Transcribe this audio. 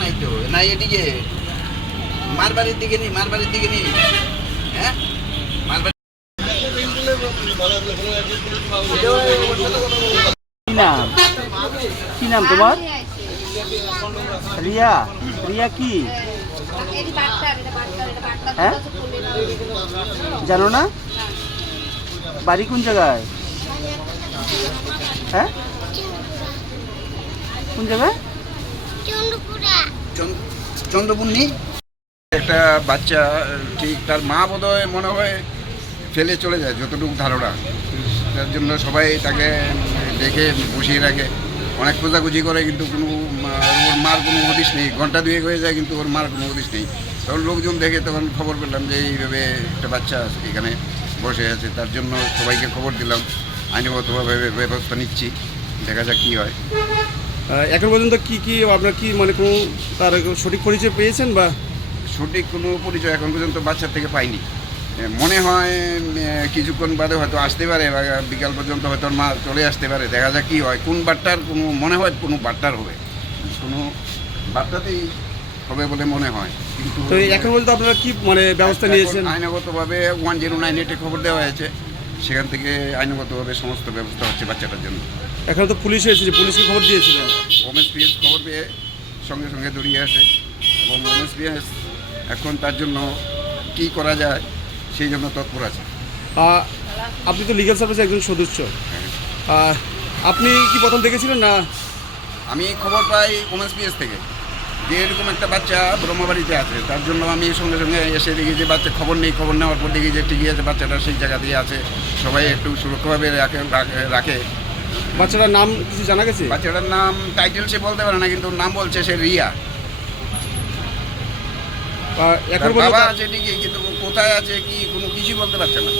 নাই তো। না এদিকে। মারবাড়ির দিকে নি, মারবাড়ির দিকে নি। হ্যাঁ? নাম কি নাম তোমার? রিয়া। রিয়া কি? হ্যাঁ? জানো না? বাড়ি কোন জায়গায়? হ্যাঁ? কোন জায়গায়? চন্দ্র- চন্দ্রপুর্ণি একটা বাচ্চা ঠিক তার মা বোধহয় মনে হয় ফেলে চলে যায় যতটুকু ধারণা। তার জন্য সবাই তাকে দেখে বসিয়ে রাখে। অনেক খোঁজাখুঁজি করে কিন্তু কোনো ওর মার কোনো হদিশ নেই। ঘণ্টা দুয়েক হয়ে যায় কিন্তু ওর মার কোনো হদিশ নেই। তখন লোকজন দেখে তখন খবর পেলাম যে এইভাবে একটা বাচ্চা আছে এখানে বসে আছে। তার জন্য সবাইকে খবর দিলাম। আইনগতভাবে ব্যবস্থা নিচ্ছি। দেখা যাক কী হয়। এখন পর্যন্ত কি কি আপনার কি মানে কোনো তার সঠিক পরিচয় পেয়েছেন বা? সঠিক কোনো পরিচয় এখন পর্যন্ত বাচ্চার থেকে পাইনি। মনে হয় কিছুক্ষণ বাদে হয়তো আসতে পারে বা বিকাল পর্যন্ত হয়তো মা চলে আসতে পারে। দেখা যাক কী হয় কোন বার্তার কোনো মনে হয় কোনো বার্তার হবে। কোনো বার্তাতেই হবে বলে মনে হয়। কিন্তু তো এখন পর্যন্ত আপনারা কি মানে ব্যবস্থা নিয়েছেন? আইনগতভাবে ওয়ান জিরো নাইন এইটে খবর দেওয়া হয়েছে। সেখান থেকে আইনগতভাবে সমস্ত ব্যবস্থা হচ্ছে বাচ্চাটার জন্য। এখন তো পুলিশ এসেছে পুলিশকে খবর দিয়েছিলেন ওমেন্স পিএস খবর পেয়ে সঙ্গে সঙ্গে দৌড়িয়ে আসে এবং ওমেন্স পিএস এখন তার জন্য কী করা যায় সেই জন্য তৎপর আছে। আপনি তো লিগ্যাল সার্ভিসের একজন সদস্য। আপনি কি প্রথম দেখেছিলেন না? আমি খবর পাই ওমেন্স পিএস থেকে। যে এরকম একটা বাচ্চা ব্রহ্মবাড়িতে আছে তার জন্য আমি সঙ্গে সঙ্গে এসে দেখি যে বাচ্চা খবর নেই খবর নেওয়ার পর দেখি যে ঠিকই আছে বাচ্চাটা সেই জায়গা দিয়ে আছে। সবাই একটু সুরক্ষাভাবে রাখে- রাখে। বাচ্চাটার নাম কিছু জানা গেছে? বাচ্চাটার নাম টাইটেল সে বলতে পারে না কিন্তু নাম বলছে সে রিয়া। এখন বাবা আছে ঠিকই কিন্তু কোথায় আছে কি কোনো কিছুই বলতে পারছে না।